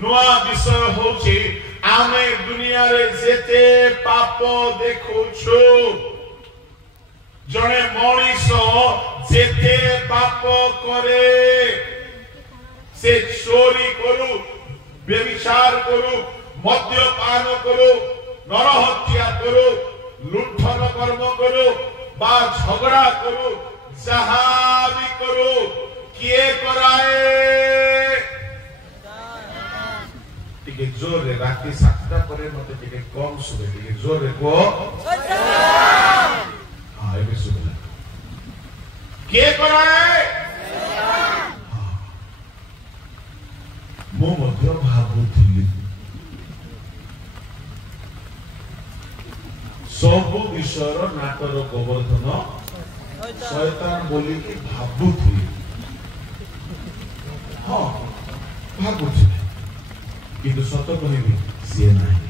नुआ विषय होची आमे दुनिया रे जेते पाप देखुछु जने मनीषो जेते पाप करे से चोरी करू व्यभिचार करू मद्यपान करू नरहत्या करू लुण्ठन कर्म करू बा झगड़ा करू जहा भी करू किए कराए टिके जोर रे राती 7टा परे मते टिके कम सुबे टिके जोर रे को हां एबे सुबे किए कराए मो मध्य भाबुथिली सबु विषयर नाटर गोवर्धन शैतान बोली कि भाबुथिली हां भाबुथिली किंतु सत कहबी से नहीं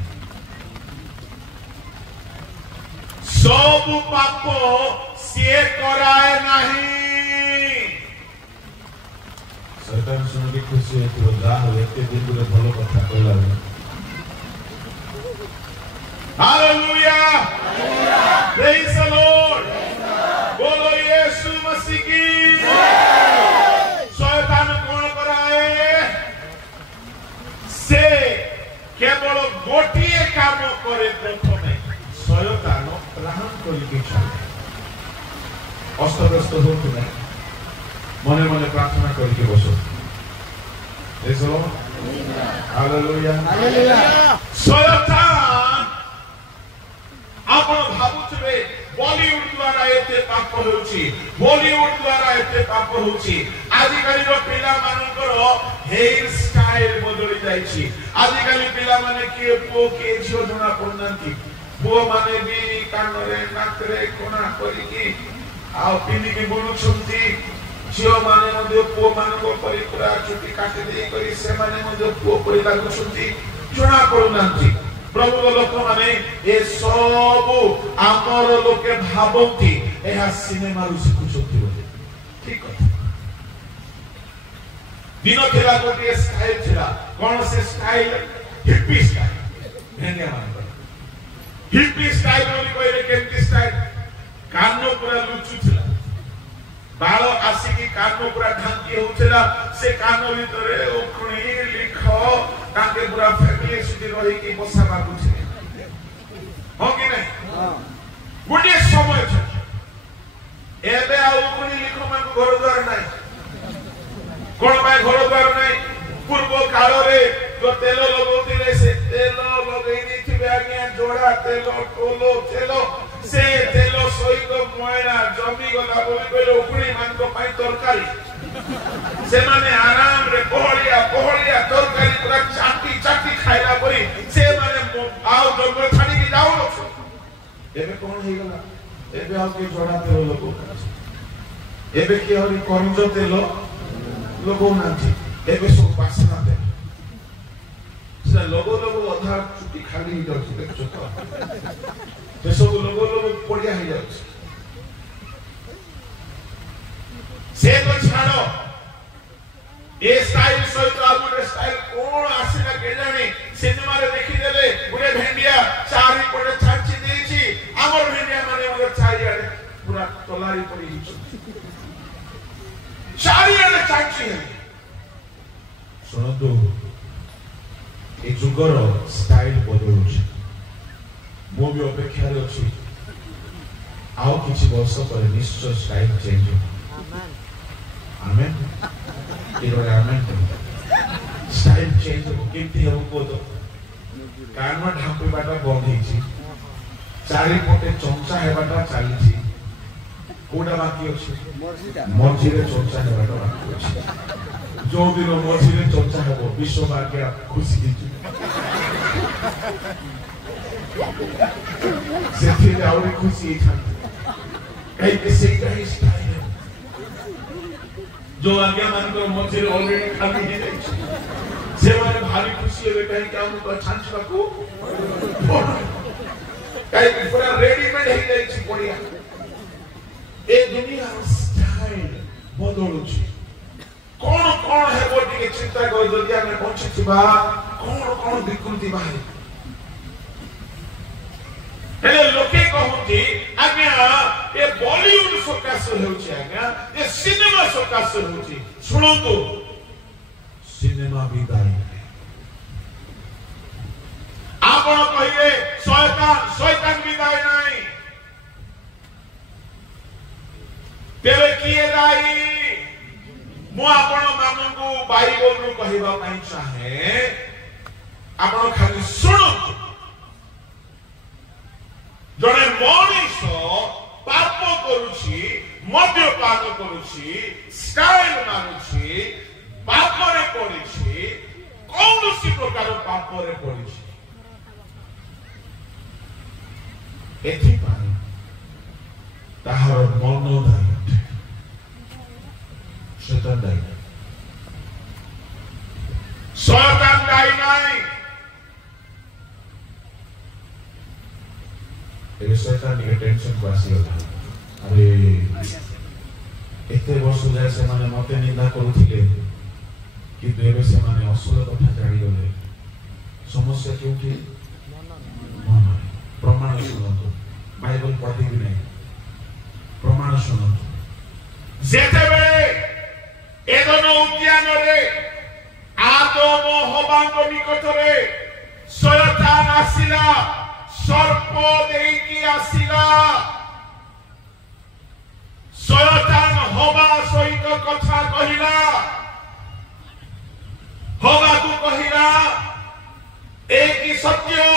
सब पाप से कराए नहीं शैतान सुन खुशी हो जा हो एते दिन रे भलो कथा कहला हालेलुया प्रेज द लॉर्ड बोलो यीशु मसीह की शैतान कौन कराए से केवल गोटिए काम करे प्रथमे शैतान प्राण करिके छाड़े अस्तव्यस्त होते नहीं मने मने प्रार्थना करके बसो praise the Lord hallelujah hallelujah शैतान आपण भाबुथबे बॉलीवुड द्वारा एते पाप होउची बॉलीवुड द्वारा एते पाप होउची आजि काली रो पिला मानकर हेयर स्टाइल बदली जाईची आजि काली पिला माने के पो के झियो जणा पडनांती पो माने भी कानरे नाकरे कोना करिकी आ पिनी के बोलु छुंती झियो माने मध्ये पो मानको परि पूरा चुटी काटे देई करी से माने मध्ये पो परि लागु छुंती जणा पडनांती प्रभु लोक माने ए सब आमर लोके भाबंती एहा सिनेमा रु सिखुछथि बोले ठीक है दिनो थिला गोटे स्टाइल थिला कोन से स्टाइल हिप्पी स्टाइल भेंडिया मान हिप्पी स्टाइल बोली कहले केमती स्टाइल कानो पूरा लुचु थिला बाल आसिकी कानो पूरा ढांकी होथिला से कानो भीतरे ओखणी लिखो ताके पूरा फैमिली सुधी रही की बसा बाबू छे हो कि नहीं गुडी समय छे एबे आ ओखणी लिखो मन घर द्वार नाही कोन बाय घर द्वार नाही पूर्व काल रे जो तेल लगोतिले से तेल लगई दिथिबे आज्ञा जोड़ा तेल टोलो तेलो से तेलो सहित मोयरा जमी गला बोली कहले ओखणी मान को पाई तरकारी से माने आराम रे कोहलिया तरकारी पूरा चाटी खाइला परी से माने आओ जंगल छाडी की जाओ एबे कोन हे गला एबे आ के जोड़ा तेल लगो एबे के हरि करंज तेल लगो नाथि एबे सब वासना दे से लोगो अधा चुटी खाली ही जाउछ देखछो तो से सब लोगो पड़िया ही जाउछ से तो छाड़ो ए स्टाइल सहित आगुरे स्टाइल कोन आसीना केजानी सिनेमा रे देखि देले गुरे भेंडिया चारि पड़े छाची देछि हमर भेंडिया माने मगर चारि आड़े पूरा तलारी पड़ी चारि आड़े छाची है सुनो तो ए जुगर स्टाइल बदलुछि मो भी अपेक्षा रे अछि आओ किछि वर्ष पर निश्चय स्टाइल चेंज हो आमेन इरोरे आमेन स्टाइल चेंज हो केमती हो को तो कान ढापे बाटा बंद हिची चारि पटे चमचा हेबाटा चालीछि कोडा बाकी अछि मर्जी रे चमचा हेबाटा बाकी अछि जो दिन मर्जी रे चमचा हेबो विश्व भाग्य खुशी दिछि सेठी आउरी खुशी थांती कई के सेटा ही स्टाइल जो आज्ञा मान को मर्जी रे ऑलरेडी खाली हे जाइछि से माने भारी खुशी हेबे कहीं काम को छांचबा को कई पूरा रेडीमेड हे जाइछि बढ़िया ए दुनिया स्टाइल बदलुछि कोन हेबो टिके चिंता चिंता कर जदि आमे पहुंचीबा कोन कोन विकृति बाहर हेले लोके कहूती आज्ञा ए बॉलीवुड सकाश होउची आज्ञा ए सिनेमा सकाश होउची सुनंतु सिनेमा विदाई आपण कहिए शैतान विदाई नहीं तेरे किए दाई मु आपण मानंगु बाइबल नु कहिबा पई चाहे आपण खाली सुनंतु जने मनीष पाप करुछि मद्यपान करुछि स्टाइल मारुछि पाप रे पड़िछि कौनसी प्रकार पाप रे पड़िछि एथि पानी ताहार मन दायित्व शैतान दायी नहीं ए शैतान के टेंशन को आसी अरे एते वर्ष जाय से माने मते निंदा करूथिले कि देवे से माने असल कथा जानि गले समस्या केउठी मन प्रमाण सुनतो बाइबल पढ़ी भी नहीं प्रमाण सुनतो जेतेबे एदन उद्यान रे आदम हवांग निकट रे शैतान आसिला सर्प देकी आसिला शैतान हवा सहित कथा कहिला हवा तू कहिला एक ही सत्य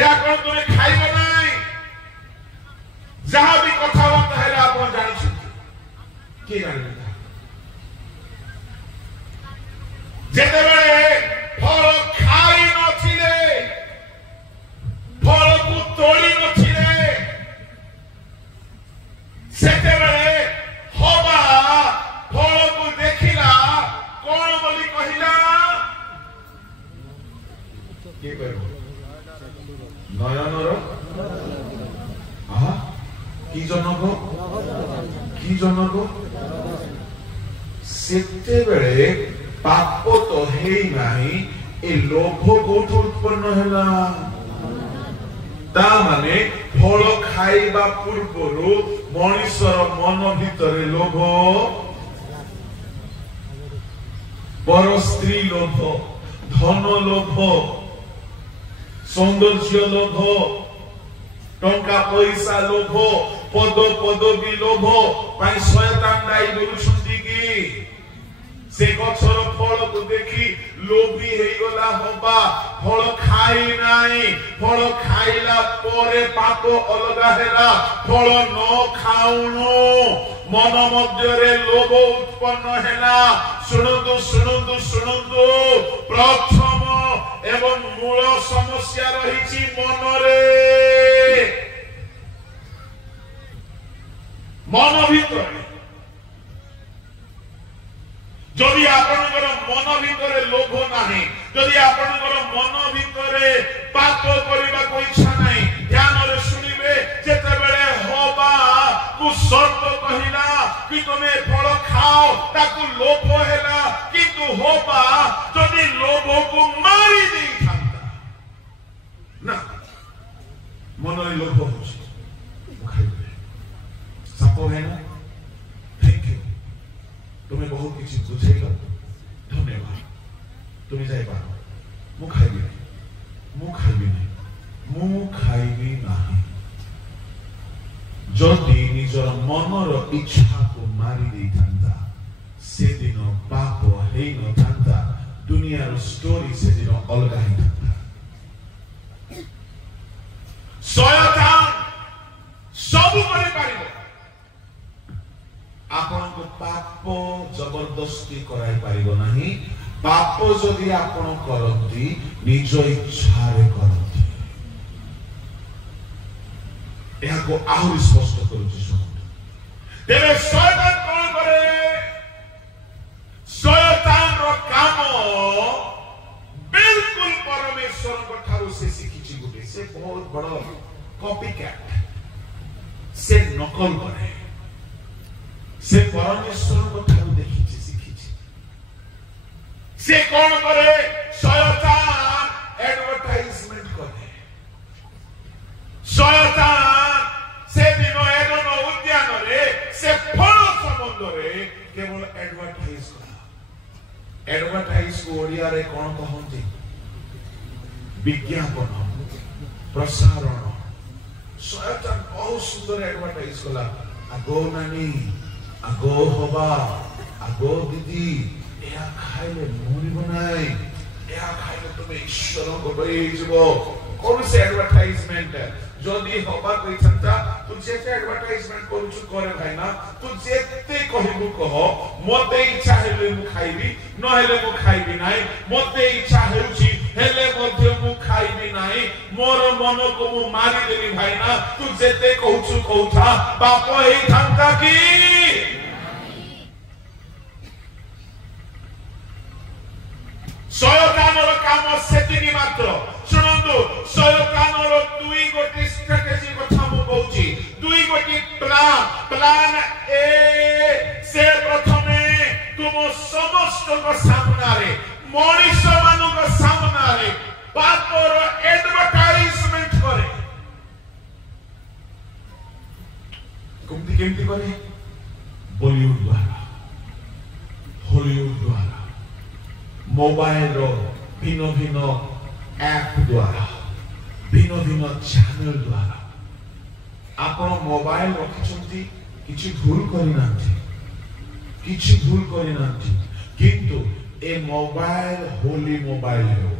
या कोन तुमे खाइबो नाही जहां भी कथा बात हैला आपण जानि छिति के जानि जेतेबेले फल खाई नथिले फल को तोड़ी नथिले सेतेबेले हवा फल को देखिला कोन बोली कहिला के कहबो नयनर की जनक सेतेबेले पाप तो है नहीं ए लोभ कोठ उत्पन्न हैला ता माने फल खाइबा पूर्वरु मनुष्यर मन भितरे लोभ पर स्त्री लोभ धन लोभ सौंदर्य लोभ टंका पैसा लोभ पद पदवी लोभ पाई शैतान दाई बोलुछंती की से गछर फल को देखी लोभी हे गला हबा फल खाई नाही फल खाइला परे पाप अलगा हेला फल न खाउनु मन मध्य रे लोभ उत्पन्न हेला सुनंदु सुनंदु सुनंदु प्रथम एवं मूल समस्या रहिछि मन भीतर जदि आपनकर मन भितरे लोभ नाही जदि आपनकर मन भितरे पाप करिबा को इच्छा नाही ध्यान रे सुनिबे जेतेबेले होबा को सर्प कहिला कि तुमे फल खाओ ताकू लोभ हैला किंतु होबा जदि लोभ को मारी दी थांता ना मन रे लोभ होछि खाइबे साप है ना थैंक यू तुम्हें बहुत किसी बुझेगा धन्यवाद तुम्हें जाए पारो मु खाइबी नहीं जदि निजर मनर इच्छा को मारी दे थांता से दिन पाप हे न थांता दुनिया रो स्टोरी से दिन अलगा ही थांता शैतान सब करि पारिबो आपण को पाप जबरदस्ती कराई पारिबो नाही पाप जदि आपण करती निज इच्छा रे करती एहा को आहुरी स्पष्ट करूची सुन तेरे शैतान कोन करे शैतान रो काम बिल्कुल परमेश्वर को ठारू से सीखिची गुटे से बहुत बड़ कॉपी कैट से नकल करे से परमेश्वर को ठारू देखिछि सीखिछि से कौन करे शयतान एडवर्टाइजमेंट करे शयतान से दिन एडन उद्यान रे से फल संबंध रे केवल एडवर्टाइज करा एडवर्टाइज को ओडिया रे कौन कहंती विज्ञापन प्रसारण शयतान बहुत सुंदर एडवर्टाइज कला आगो नानी आगो हवा आगो दीदी या खाइले मरिब नाई या खाइले तुमे ईश्वर को डई जबो कोन से एडवर्टाइजमेंट जदी हबा कहि छंता तू जेते एडवर्टाइजमेंट करूछु करे भाई ना तू जेते कहिबु कह मते इच्छा हेले मु खाइबी न हेले मु खाइबी नाई मते इच्छा हेउची हेले मध्य मु खाइबी नाई मोर मन को मु मारी देबी भाई ना तू जेते कहूछु कहूथा बाप हे थांता की शयतानर काम सेतिनी मात्र सुनंदु शयतानर दुई गोटी स्ट्रेटेजी कथा मु कहूची दुई गोटी प्लान ए से प्रथमे तुम समस्त को सामना रे मनीष मानु को सामना रे पापर एडवर्टाइजमेंट करे केमती करे बॉलीवुड द्वारा हॉलीवुड द्वारा मोबाइल रो भिन्न भिन्न ऐप द्वारा भिन्न भिन्न चैनल द्वारा आपण मोबाइल रखिछंती किछि भूल करि नांती किंतु ए मोबाइल होली मोबाइल है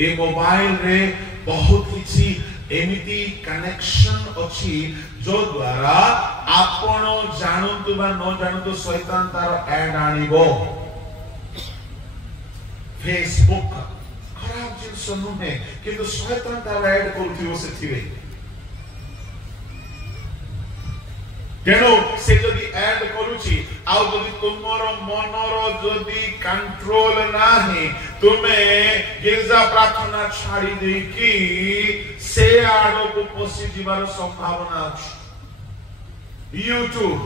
ए मोबाइल रे बहुत किछि एमिति कनेक्शन अछि जो द्वारा आपण जानंतु बा न जानंतु शैतान तार ऐड आनिबो फेसबुक खराब जिंस नुहे किंतु शैतान तार ऐड करथिबो सेथिबे तेनो से जदी ऐड करूची आ जदी तुमर मनर जदी कंट्रोल नाही तुमे गिरजा प्रार्थना छाड़ी दे की से आड़ो को पसी जीवार संभावना अछि यूट्यूब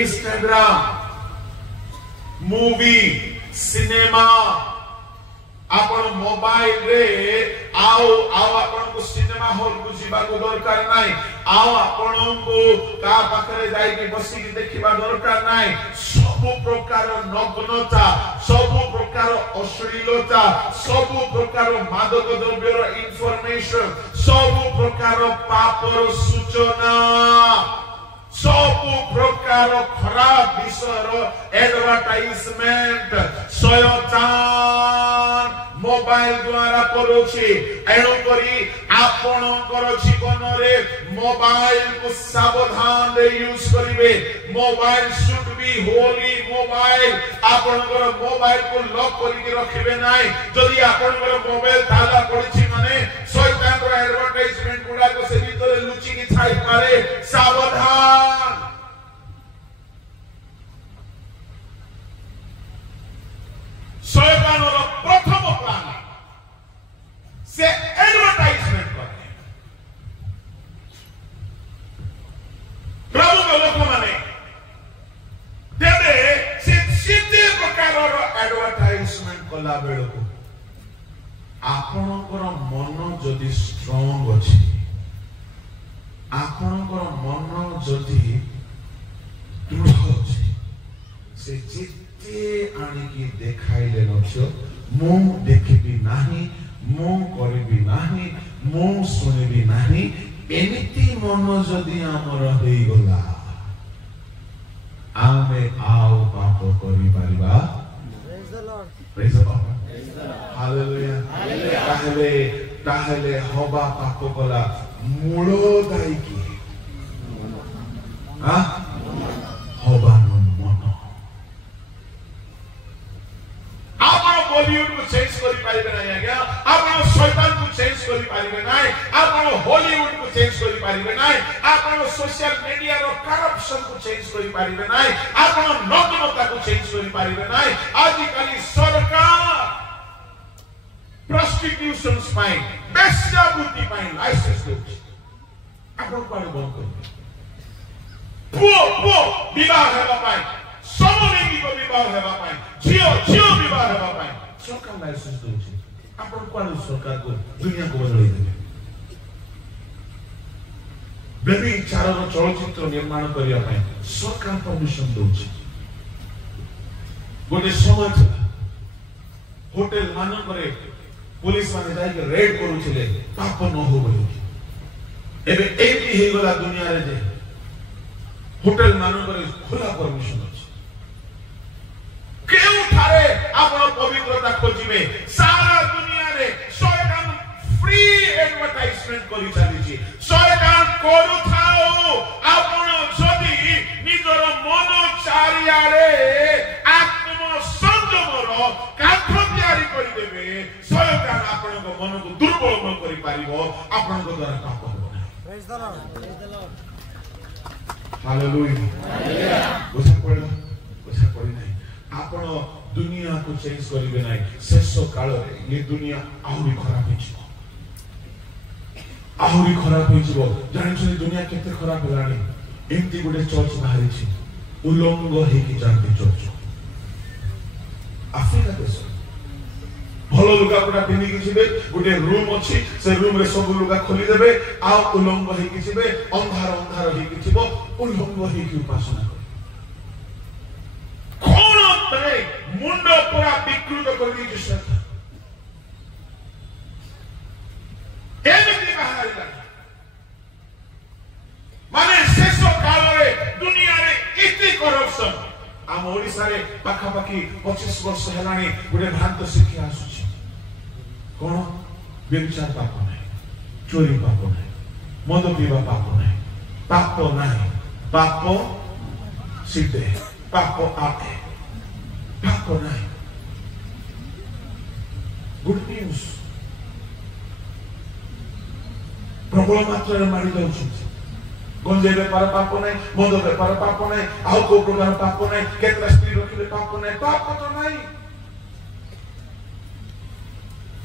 इंस्टाग्राम मूवी सिनेमा आपण मोबाइल रे आओ आपण को सिनेमा हॉल को जीवा को दरकार नाही आओ आपण को का पाखरे जाई के बसी के देखिबा दरकार नाही सब प्रकार नग्नता सब प्रकार अश्लीलता सब प्रकार मादक द्रव्यर इंफॉर्मेशन सब प्रकार पापर सूचना सब प्रकार खराब विषय एडवर्टाइजमेंट शयतान मोबाइल द्वारा करोछि एणु करी आपणकर जीवन रे मोबाइल को सावधान रे यूज करिवे mobile should be Holi mobile आपणकर मोबाइल को लॉक करिके रखिबे नाही जदी आपणकर मोबाइल ताला पड़िछि माने शैतान रो एडवर्टाइजमेंट गुडा को से भीतर लुचि की छाई पारे सावधान शैतान रो प्रथम प्लान से एडवर्टाइजमेंट करे प्रभु के लोक माने तेरे से सीधे प्रकार रो एडवर्टाइजमेंट कला बेलो को आपनकर मन जदी स्ट्रांग अछि आपनकर मन जदी दृढ़ अछि से जिते आनी की देखाइले नछो मु देखिबी नाही मु करबी नाही मु सुनिबी नाही एमिति मन जदी हमर हेई गला आमे आओ पाप करि परिबा प्रेज द लॉर्ड हालेलुया ताहले हबा पाप कला मूल दाई की हबा मन आपण बॉलीवुड को चेंज करि पारिबे नाही आज्ञा आपण शैतान को चेंज करि पारिबे नाही आपण हॉलीवुड को चेंज करि पारिबे नाही आपण सोशल मीडिया रो करप्शन को चेंज करि पारिबे नाही आपण नग्नता को चेंज करि पारिबे नाही आज काली सरकार prostitution पाइन बेश्या बुद्धि पाइन लाइसेंस दउछि आपण कोन बंद करिबे पुओ विवाह हेबा पाइन समलिंगी को विवाह सरकार लाइसेंस दउछि आपण कोन सरकार को दुनिया को बदलै देबे बेबी चारर चलचित्र निर्माण करिया पय सरकार परमिशन दउछि गोटे समय था होटल मान करे पुलिस माने जाई के रेड करूछले पाप न हो बोली एबे एति हे गला दुनिया रे जे होटल मान करे खुला परमिशन अछि केउ थारे आपण पवित्रता खोजिबे सारा दुनिया रे शैतान फ्री एडवर्टाइजमेंट करि चाली छी शैतान करू थाओ आपण जदी निजर मन चारिया रे आत्म संयमर काठ तयारी करि देबे शैतान आपण को मन को दुर्बल न करि पारिबो आपण को द्वारा पाप हो ना प्रेज द लॉर्ड हालेलुया बुझा पड़ी नहीं आपण दुनिया को चेंज करिवे नाही शेष काल रे ये दुनिया आहुरी खराब होई जिवो जानि छ दुनिया केते खराब हेलानी एमती गुडे चर्च बाहरी छी उलंग हे कि जानते चर्च अफ्रीका देश भलो लुगा पुरा पिनी कि जिवे गुडे रूम अछि से रूम रे सब लुगा खोली देबे आ उलंग हे कि जिवे अंधार हे कि थिबो उलंग हे कि उपासना करे मुंडो पूरा विकृत कर दी जिसता एमिति बाहर माने शेष काल रे दुनिया रे इति करप्शन आम ओडिसा रे पाखा पाखी 25 वर्ष हेलानी गुडे भ्रांत शिक्षा आसुची कोन व्यभिचार पाप नाही चोरी पाप नाही मद पीवा पाप नाही पाप सिद्धे पाप आते पाप नहीं गुड न्यूज प्रबल मात्रा मारी जाउछि गंजे बेपार पाप नहीं मद बेपार पाप नहीं आउ को प्रकार पाप नहीं केतरा स्त्री रखिले पाप नहीं पाप तो नहीं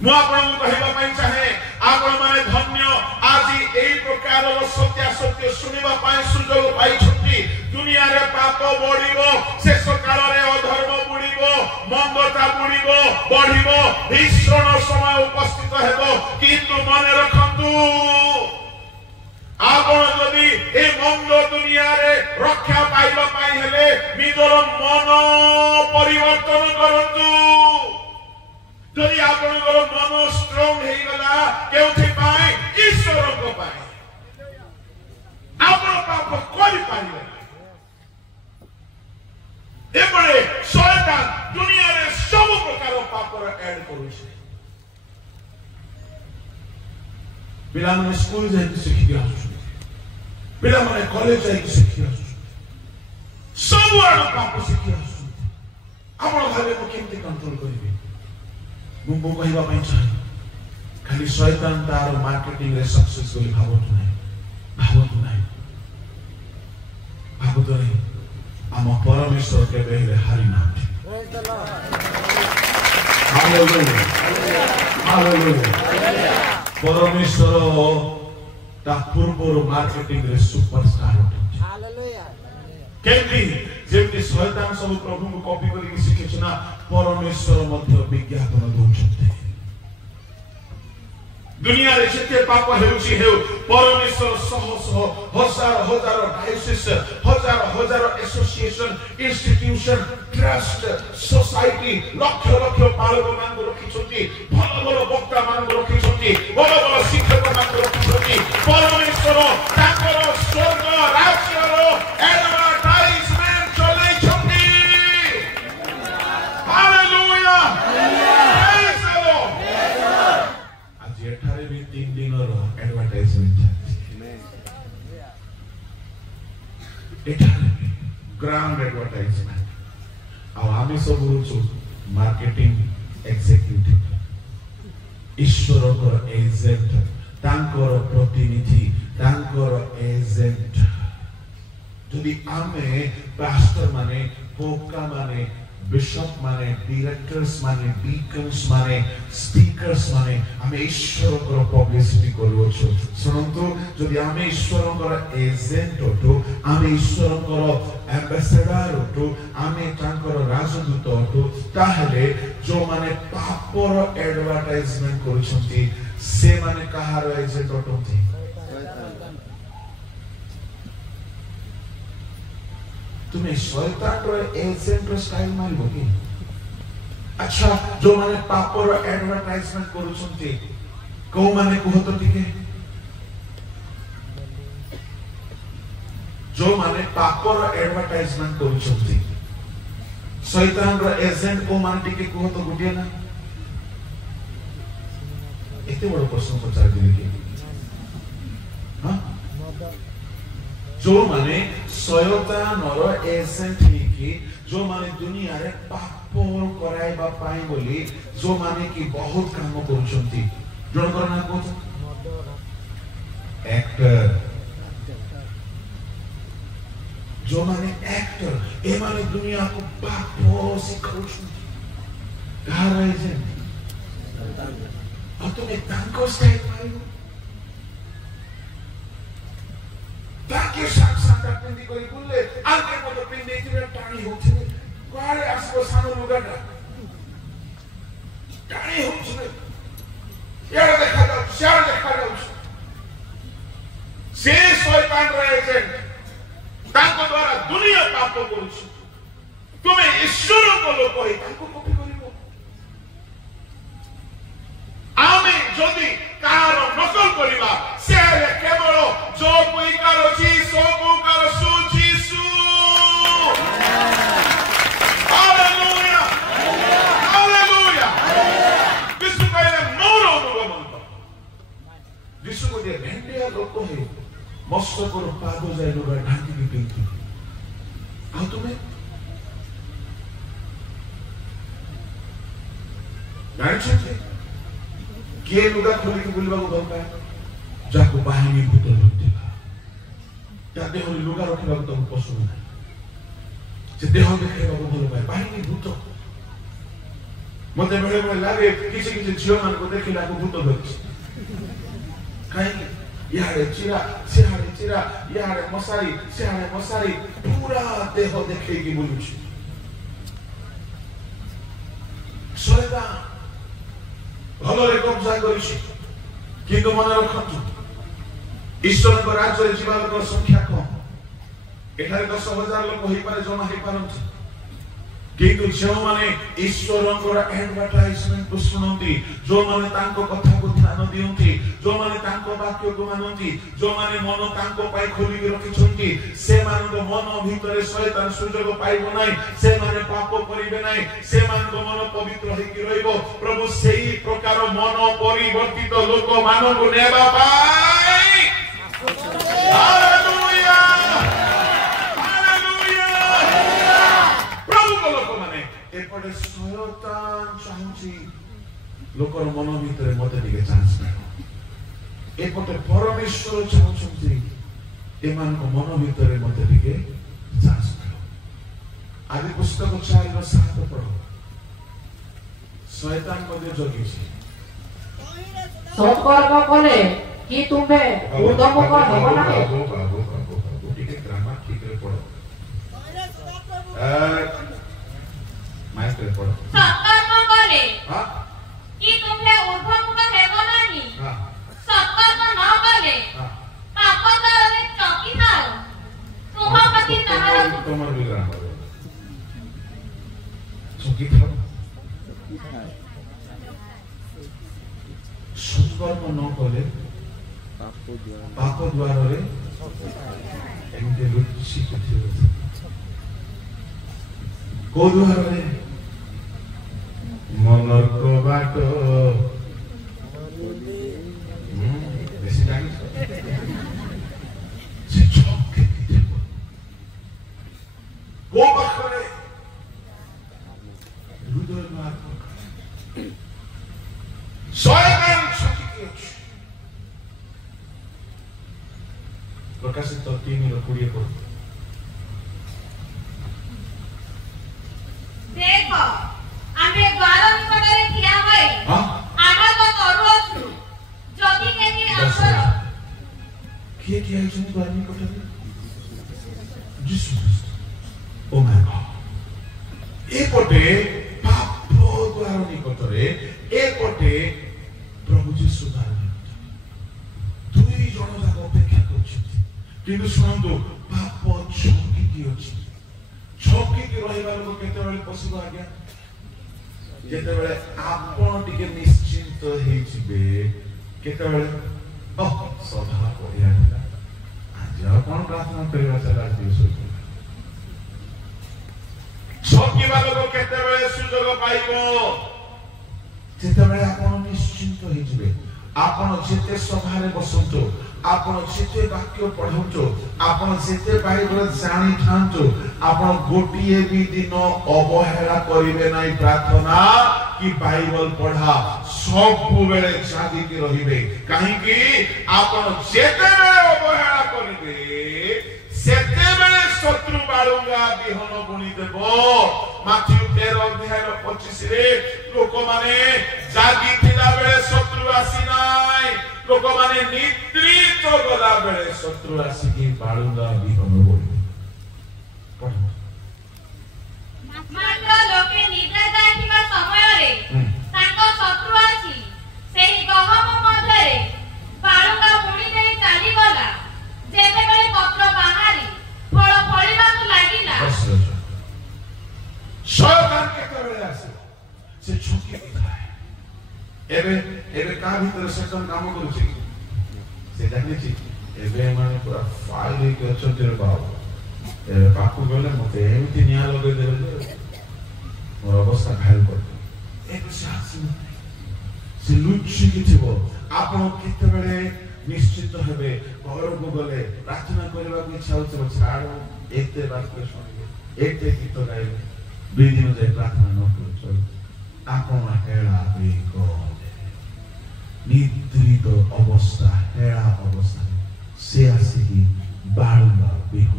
मु आपन कहबा पई चाहे आपन माने धन्य आज एई प्रकार सत्य सत्य सुनिबा पई सुजोग पाई छथि दुनिया रे पाप बढ़िबो शेष काल रे अधर्म बुड़िबो मंगता बुड़िबो बढ़िबो भीषण समय उपस्थित हेबो किंतु मन रखंतु आपन जदि ए मंग दुनिया रे रक्षा पाइबा पई हेले निजर मन परिवर्तन करंतु जदि आपन मन स्ट्रांग हे गला केउथि पाई ईश्वर को पाई आपन पाप कोइ पाइबे एबळे शैतान दुनिया रे सब प्रकार पाप रे ऐड करू छै पिला माने स्कूल जाय के सिखि गया पिला माने कॉलेज जाय के सिखि गया सब आड़ पाप सिखि गया आपन भाबे को केमते कंट्रोल करिवे मुंबो कहबा पई चाहे खाली शैतान तार मार्केटिंग रे सक्सेसफुल भावत नाही आम परमेश्वर के बेहले हारी नाथि प्रेज द लॉर्ड हालेलुया परमेश्वर ता पूर्व मार्केटिंग रे सुपरस्टार होते हालेलुया केंदी जेमति शैतान सब प्रभु को कॉपी करी सिखे ना परमेश्वर मध्य विज्ञापन दोछते दुनिया रे जेते पाप हेउची हेउ परमेश्वर सह हजार हजार डायोसिस हजार एसोसिएशन इंस्टीट्यूशन ट्रस्ट सोसाइटी लक्ष लक्ष पालक मान रखी छथि भल वक्ता मान रखी छथि बड़ शिक्षक मान रखी छथि परमेश्वर ताकर स्वर्ग राज्य रो एडवर्टाइजमेंट चलै छथि हालेलुया प्रेज द लॉर्ड आज एठारे भी 3 दिन रो एडवर्टाइजमेंट एठारे ग्रांड एडवर्टाइजमेंट आ आमी सब रुचो मार्केटिंग एग्जीक्यूटिव ईश्वर को एजेंट तांकर प्रतिनिधि तांकर एजेंट जदि आमे पास्टर माने पोका माने बिशप माने डायरेक्टर्स माने डीकन्स माने स्पीकर्स माने आमे ईश्वर को पब्लिसिटी करू छु सुनंतु जदि आमे ईश्वर को एजेंट होतो आमे ईश्वर को एम्बेसडर होतो आमे तांकर राजदूत होतो ताहले जो माने पाप एडवर्टाइजमेंट करूछंती से माने कहार एजेंट अटंती तुम्हें शैतान रो एजेंट रो स्टाइल मारिबो कि अच्छा जो माने पाप रो एडवर्टाइजमेंट करूछंती को माने कहतो टिके जो माने पाप रो एडवर्टाइजमेंट करूछंती शैतान रो एजेंट को माने टिके कहतो गुटिया ना एते बड़ प्रश्न पचार दिले कि हां जो माने शैतान रो एजेंट ही जो माने दुनिया रे पाप कराइबा पाई बोली जो माने कि बहुत काम करूछंती जोन करना को एक्टर जो माने एक्टर ए माने दुनिया को पाप सिखाउछंती कहार एजेंट तुम्हें तांको स्टाइल मारिबो ताके साक्षात पिंदी कोई बोले आगे को तो पिंदी तिरे टाणी होथिले कोआरे आसबो सानो लुगाटा टाणी होथिले यार देखा जाऊ से शैतान रे एजेंट ताको द्वारा दुनिया पाप करूछ तुम्हें ईश्वर को लोक होई ताको कॉपी करिवो आमे जदि कार नकल करिबा से केवल जो कोई कार छी सब कार सु जीसु हालेलुया हालेलुया विश्व कहले मोर अनुगमन विश्व को दे भेंडिया लोक है मस्त को पादो जाय लोग ढांकी की पिंकी आ तुम्हें गाइछे के लुगा खोली के बुलबा को दरकार जाको बाहिनी भूत लुटिला या देह लुगा रखिबा को पसंद नाही जे देह देखैबा को भलो पाए बाहिनी भूत मते बेले में लागे किसी झियो मान को देखिला को भूत धरछि काई यारे चिरा यारे मसारी पूरा देह देखै की बुलुछि शैतान भलरे कब्जा करिछि किंतु मन रखंतु ईश्वर को राज्य जीवा लोक संख्या कम एठारे 10,000 लोक होई पारे जमा होई पारंती किंतु जो माने ईश्वर को एडवर्टाइजमेंट को सुनंती जो माने तांको कथा को ध्यान दियंती जो माने तांको वाक्य को मानंती जो माने मन तांको पाई खोली के रखिछंती से मान को मन भीतर शैतान सुजोग पाइबो नाही से माने पाप करिबे नाही से मान को मन पवित्र होई कि रहइबो प्रभु सेही प्रकार मन परिवर्तित लोक मान को नेबा पाई हालेलुया एपटे शैतान चाहुची लोकर मन भीतर मते दिके चांस नाही एपटे परमेश्वर चाहुचंती एमान को मन भीतर मते दिके चांस नाही आदि पुस्तक 4:7 पढो शैतान मध्ये जगिछि सत्कर्म कले कि तुमे उद्यम कर हबो नाही बाबू ठीक ग्रामर ठीक रे पढो माइक पढ़ो सत्कर्म करे हां कि तुमने ऊर्ध्वमुख हेबो नाही हां सत्कर्म न करे हां पाप करे चकी थाओ तुम प्रति तहर तुम्हार भी ग्रामर चकी थाओ सत्कर्म न करे पाप द्वारा रे एमके लुचि कथियो को द्वारा रे मनर को बाटो बेसी जानि से चौक के को बखरे हृदय मार्ग शैतान शक्ति प्रकाशित 3:20 को देखो आमे द्वार निकटरे ठिया होई हां आवाज करूछु जदि केनी आसर किए किए आइछन द्वार निकटरे जीसु ओ माय गॉड एपटे पाप द्वार निकटरे एपटे কিন্তু শুଣନ୍ତୁ ପାପ ଛକିକି ଅଛି ଛକିକି ରହିବା ଲୋକ କେତେବେଳେ ପଶିବ ଆଜ୍ଞା ଯେତେବେଳେ ଆପଣ ଟିକେ ନିଶ୍ଚିନ୍ତ ହେଇଯିବେ କେତେବେଳେ ସଭା ପଢିଆ ଥିଲା ଆଜି ଆଉ କଣ ପ୍ରାର୍ଥନା କରିବା ଚାଲ ଛକିବା ଲୋକ କେତେବେଳେ ସୁଯୋଗ ପାଇବ ଯେତେବେଳେ ଆପଣ ନିଶ୍ଚିନ୍ତ ହେଇଯିବେ ଆପଣ ଯେତେ ସଭାରେ ବସନ୍ତୁ ଆପଣ ଯେତେ ବାକ୍ୟ ପଢନ୍ତୁ ଆପଣ ଯେତେ ବାଇବଲ ଜାଣିଥାନ୍ତୁ ଆପଣ ଗୋଟିଏ ବି ଦିନ ଅବହେଳା କରିବେ ନାହିଁ ପ୍ରାର୍ଥନା କି ବାଇବଲ ପଢା ସବୁବେଳେ ଜାଗିକି ରହିବେ କାହିଁକି ଆପଣ ଯେତେବେଳେ ଅବହେଳା କରିବେ ସେତେବେଳେ ଶତ୍ରୁ ବାଳୁଙ୍ଗା ବିହନ ବୁଣି ଦେବ ମାଥ୍ୟୁ 13 ଅଧ୍ୟାୟ 25 ରେ ଲୋକମାନେ ଜାଗିଥିଲା ବେଳେ ଶତ୍ରୁ ଆସି ନାହିଁ ଲୋକମାନେ ନିଦ୍ରିତ ଗଲା ବେଳେ ଶତ୍ରୁ ଆସିକି ବାଳୁଙ୍ଗା ବିହନ ବୁଣିବେ ମାତ୍ର ଲୋକେ ନିଦ୍ରା ଯାଇଥିବା ସମୟରେ ତାଙ୍କ ଶତ୍ରୁ ଆସି ସେହି ଗହମ ମଧ୍ୟରେ ବାଳୁଙ୍ଗା ବୁଣି ଦେଇ ଚାଲିଗଲା ଯେତେବେଳେ ପତ୍ର ବାହାରି ଫଳ ଫଳିବାକୁ ଲାଗିଲା ଶୟତାନ କେତେବେଳେ ଆସିବ ସେ ଛକିକି ଥାଏ ଏବେ କାହା ଭିତରେ ଶୟତାନ କାମ କରୁଛି ସେ ଜାଣିଛି ଏବେ ଏମାନେ ପୁରା ଫାଇଲ ହେଇକି ଅଛନ୍ତି ରେ ବାବୁ ଏବେ ପାଖକୁ ଗଲେ ମତେ ଏମିତି ନିଆଁ ଲଗେଇଦେବେ ଯେ ମୋର ଅବସ୍ଥା ଘାयल କରିଦେବ ଏବେ ସେ ଆସିବ ସେ ଲୁଚିକି ଥିବ ଆପଣ କେତେବେଳେ ନିଶ୍ଚିତ ହେବେ ଘରକୁ ଗଲେ ପ୍ରାର୍ଥନା କରିବାକୁ ଇଚ୍ଛା ହଉଥିବ ଛାଡ ଏତେ ବାକ୍ୟ ଶୁଣିବେ ଏତେ ଗୀତ ଗାଇବେ 2 ଦିନ ଯାଏ ପ୍ରାର୍ଥନା ନ କରୁ ଆପଣ ହେଳା ଗଲେ ନିଦ୍ରିତ ଅବସ୍ଥା ହେଳା ଅବସ୍ଥାରେ ସେ ଆସିକି ବାଳୁଙ୍ଗା ବିହନ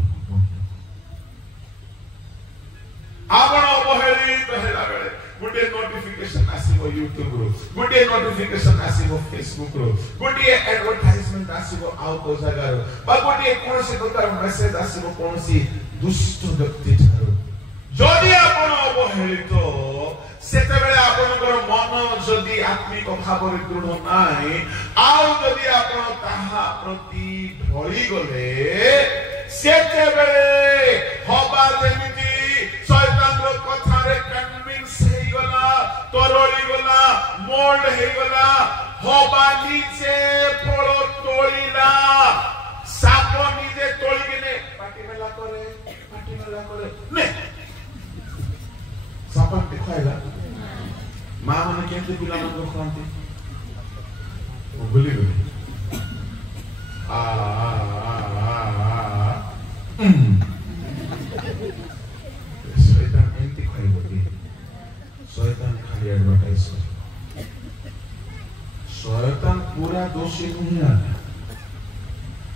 ଆପଣ ଅବହେଳିତ ହେଲା ବେଳେ गोटे नोटिफिकेशन आसीबो YouTube रो गोटे नोटिफिकेशन आसीबो Facebook रो गोटे एडवर्टाइजमेंट आसीबो आउ को जगह रो बा गोटे कोनसी प्रकार मेसेज आसीबो कोनसी दुष्ट व्यक्ति थारो जदि आपण अवहेलित सेते बेले आपनकर मन जदि आत्मिक भावरे दृढ़ नाही आउ जदि आपण ताहा प्रति ढळी गले सेते बेले होबा जेमिति शैतान रो कथा रे कन्विंस हे गला तोरली गला मोल्ड हे गला होबा नीचे फल तोळीला साप निजे तोळी केने पाटी मेला करे ने सापन के खाइला मां माने केते पिला मन को खांती ओ भूली गई आ शैतान एंती खाइबो की शैतान खाली एडवर्टाइज करे शैतान पूरा दोषी नहीं आता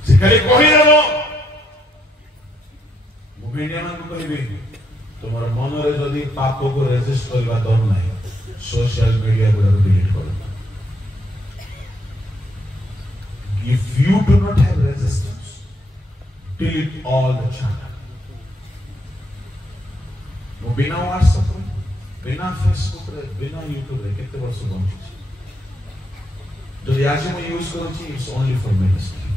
से खाली कहि देबो मुभेनिया मन को कहबे तुम्हारा मन रे जदी पाप को रेजिस्ट करबा दम नाही सोशल मीडिया को डिलीट करो if you do not have resistance delete all the channel वो बिना WhatsApp रे बिना Facebook रे बिना YouTube रे केते वर्ष बंद जो आज मैं यूज करूँ छी it's only for ministry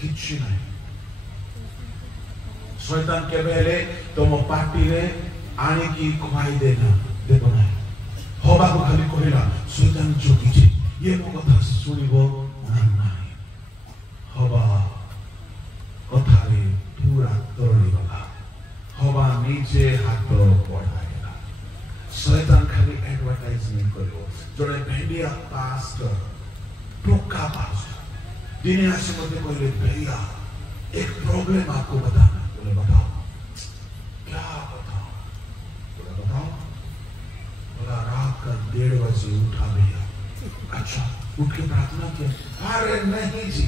किछि नहीं शैतान के बेले तुम पार्टी रे आने की खुआई देना देखो ना होबा को खाली कहला शैतान जोगी छी ये मो कथा सुनिबो नाही होबा कथा रे पूरा तोड़ी गला होबा नीचे हाथ बढ़ाएगा शैतान खाली एडवर्टाइजमेंट करियो जोने भेंडिया पास्टर टोका पास्टर दिने आसे मते कहले भैया एक प्रॉब्लम आपको बताना बोले बताओ क्या बताओ बोले बताओ बोला रात का 1:30 बजे उठा भैया अच्छा उठ के प्रार्थना किया अरे नहीं जी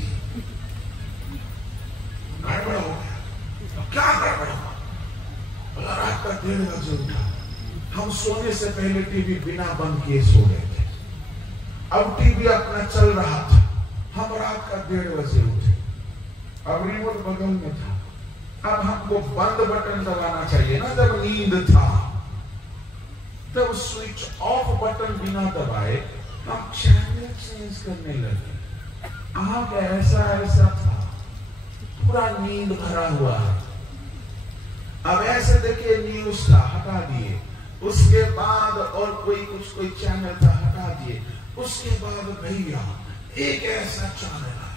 गड़बड़ हो गया तो क्या गड़बड़ हुआ बोला रात का 1:30 बजे उठा हम सोने से पहले टीवी बिना बंद किए सो गए थे अब टीवी अपना चल रहा था हम रात का 1:30 बजे उठे अब रिमोट बगल में था अब हमको बंद बटन दबाना चाहिए ना जब नींद था तब स्विच ऑफ बटन बिना दबाए हम चैनल चेंज करने लगे। आग ऐसा ऐसा था, पूरा नींद भरा हुआ है। अब ऐसे देखिए न्यूज था, हटा दिए। उसके बाद और कोई चैनल था, हटा दिए। उसके बाद भैया एक ऐसा चैनल आया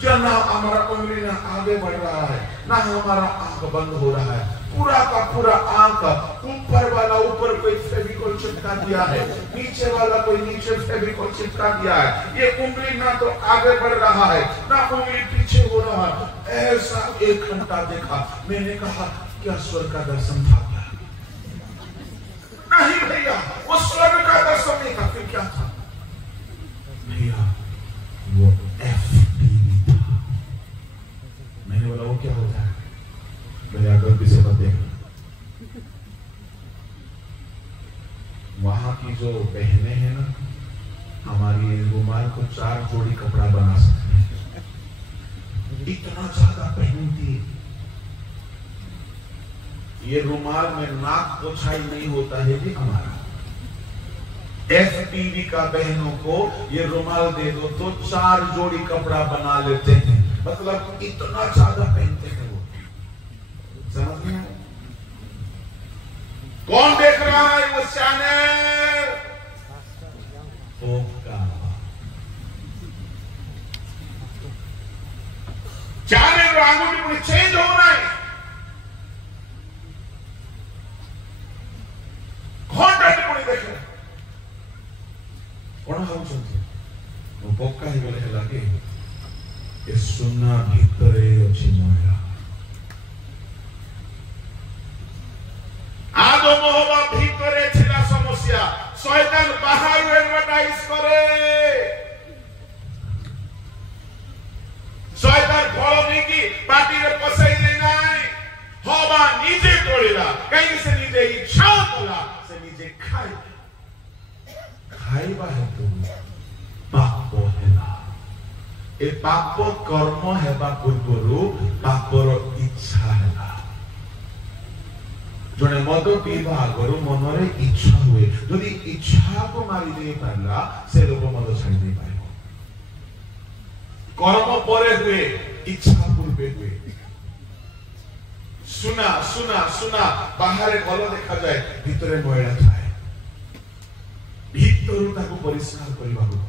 जो ना हमारा उंगली ना आगे बढ़ रहा है, ना हमारा आंख बंद हो रहा है। पूरा का पूरा आंख, ऊपर वाला ऊपर कोई फेविकोल चिपका दिया है, नीचे वाला कोई नीचे फेविकोल चिपका दिया है। ये उंगली ना तो आगे बढ़ रहा है, ना उंगली पीछे हो रहा है। ऐसा 1 घंटा देखा। मैंने कहा क्या स्वर्ग का दर्शन था? नहीं भैया, वो स्वर्ग का दर्शन नहीं था। फिर क्या था भैया? वो FTV था। मैंने बोला वो क्या होता है? मेरे गलती से मत देखना। वहां की जो बहनें हैं ना, हमारी रुमाल को 4 जोड़ी कपड़ा बना सकते हैं, इतना ज्यादा पहनती। ये रुमाल में नाक पोछाई नहीं होता है जी हमारा। FTV का बहनों को ये रुमाल दे दो तो 4 जोड़ी कपड़ा बना लेते हैं। मतलब इतना ज्यादा पहनते हैं वो। समझ में? कौन देख रहा है वो चैनल? चैनल आंगुठी पूरी चेंज हो रहा है। देखे कौन भावुं पक्का ही लगे ए सुना भितरे अच्छी महिला आदो मोहबा भितरे छिला समस्या शयतान बाहर एडवर्टाइज करे शयतान फल नहीं की पार्टी रे पसई लेना हवा निजे तोड़ेला कहीं से निजे इच्छा कला से निजे खाई खाइबा है तो पाप हेला ए पाप कर्म हेबा पूर्वरु पापर इच्छा हेला जने मद पीवा आगरु मनरे इच्छा हुए यदि इच्छा को मारी दे पारला से लोक मद छाड़ी दे पाइबो कर्म परे हुए इच्छा पूर्वे हुए सुना सुना सुना बाहर भल देखा जाए भितरे मैला थाए भितरु ताको परिष्कार करबा पड़े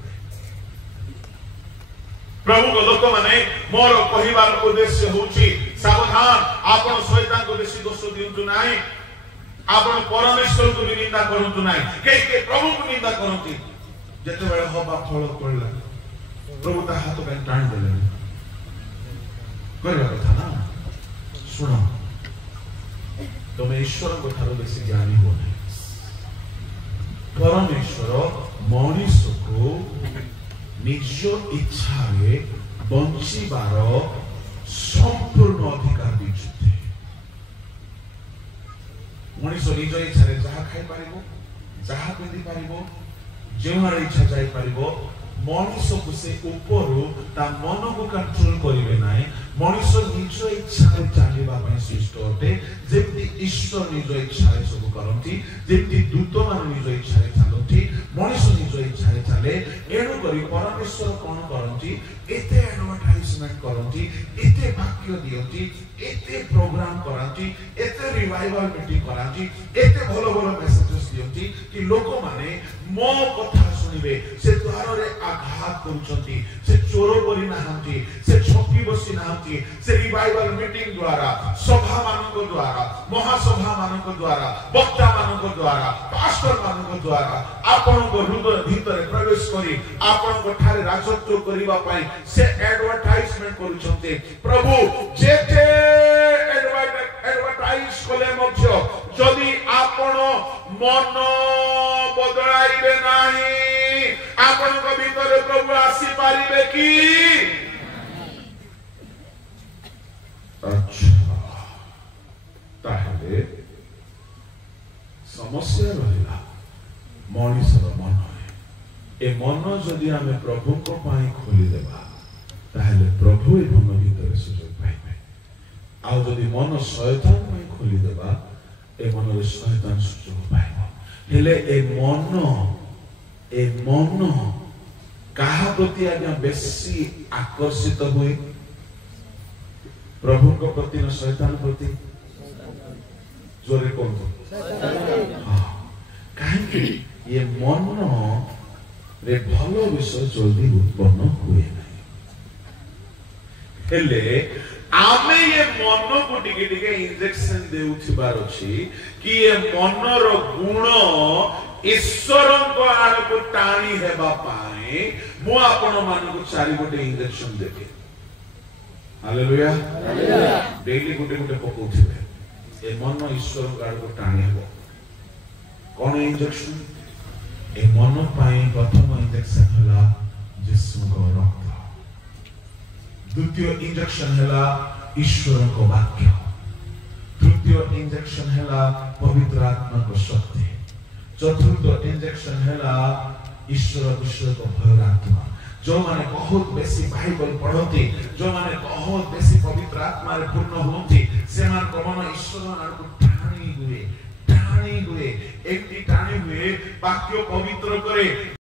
प्रभु को लोक माने मोर कहिबार उद्देश्य होची सावधान आपण शैतान को बेसी दोष दियंतु नाही आपण परमेश्वर को निंदा करंतु नाही के प्रभु को निंदा करंती जते बेले होबा फल पड़ला प्रभु ता हाथ पे टाण देले करबा कथा ना सुनो तुम ईश्वर को थारो बेसी ज्ञानी हो नहीं परमेश्वर मनुष्य को निज इच्छा रे बंचिबार संपूर्ण अधिकार दिछते मनुष्य निज इच्छा रे जहा खाई पारिबो जहा पिंदी पारिबो जेउहार इच्छा जाई पारिबो मनुष्य को से ऊपर ता मन को कंट्रोल करिवे नाय मनुष्य निज इच्छा रे चलिबा पय सृष्ट होते जेति ईश्वर निज इच्छा रे सब करंती जेति दूत मान निज इच्छा रे चलंती मनुष्य निज इच्छा रे चले एनु करी परमेश्वर कोन करंती एते एडवर्टाइजमेंट करंती एते वाक्य दियंती एते प्रोग्राम करंती एते रिवाइवल मीटिंग करंती एते भलो भलो मेसेजेस दियंती कि लोक माने मो कथा सुनिबे से द्वार रे आघात करूछंती से चोर करी नाहंती से छपी बसी नाहंती से रिवाइवल मीटिंग द्वारा सभा मानको द्वारा महासभा मानको द्वारा वक्ता मानको द्वारा पास्टर मानको द्वारा आपण को हृदय भीतर प्रवेश करी आपण को ठारे राजत्व करिबा पई से एडवर्टाइजमेंट करूछंती प्रभु जेते एडवर्टाइज कले मध्य जदि आपण मन बदलाइबे नाही आपण को भीतर प्रभु आसी पारिबे की अच्छा ताहले समस्या रहिला मनुष्यर मन ए मन जदि आमे प्रभु को पाई खोली देबा ताहले प्रभु ए मन भीतर सुजोग पाइबे आ जदि मन शैतान पाई खोली देबा ए मन रे शैतान सुजोग पाइबो हेले ए मन ए मन कहा प्रति आज्ञा बेसी आकर्षित हुए प्रभु को प्रति न शैतान प्रति जोरे कौन कहीं ये मन रे भलो विषय जल्दी उत्पन्न हुए नहीं हेले आमे ये मन को टिके टिके इंजेक्शन देउथिबार अछि कि ये मन रो गुण ईश्वर को आड़ को टाणी हेबा पाए मु आपण मान को चारि गोटे इंजेक्शन देबे हालेलुया डेली गोटे गोटे पकोथिबे ए मन ईश्वर को आड़ को टाणी हेबो कोन इंजेक्शन ए मन पाए प्रथम इंजेक्शन हला यीशु को रक्त द्वितीय इंजेक्शन हला ईश्वर को वाक्य तृतीय इंजेक्शन हला पवित्र आत्मा को शक्ति चतुर्थ इंजेक्शन हला ईश्वर विषय को भय आत्मा जो माने बहुत बेसी बाइबल पढ़ती जो माने बहुत बेसी पवित्र आत्मा रे पूर्ण होती से मान को मन ईश्वर आड़ को टाणी हुए एकटी टाणी हुए वाक्य पवित्र करे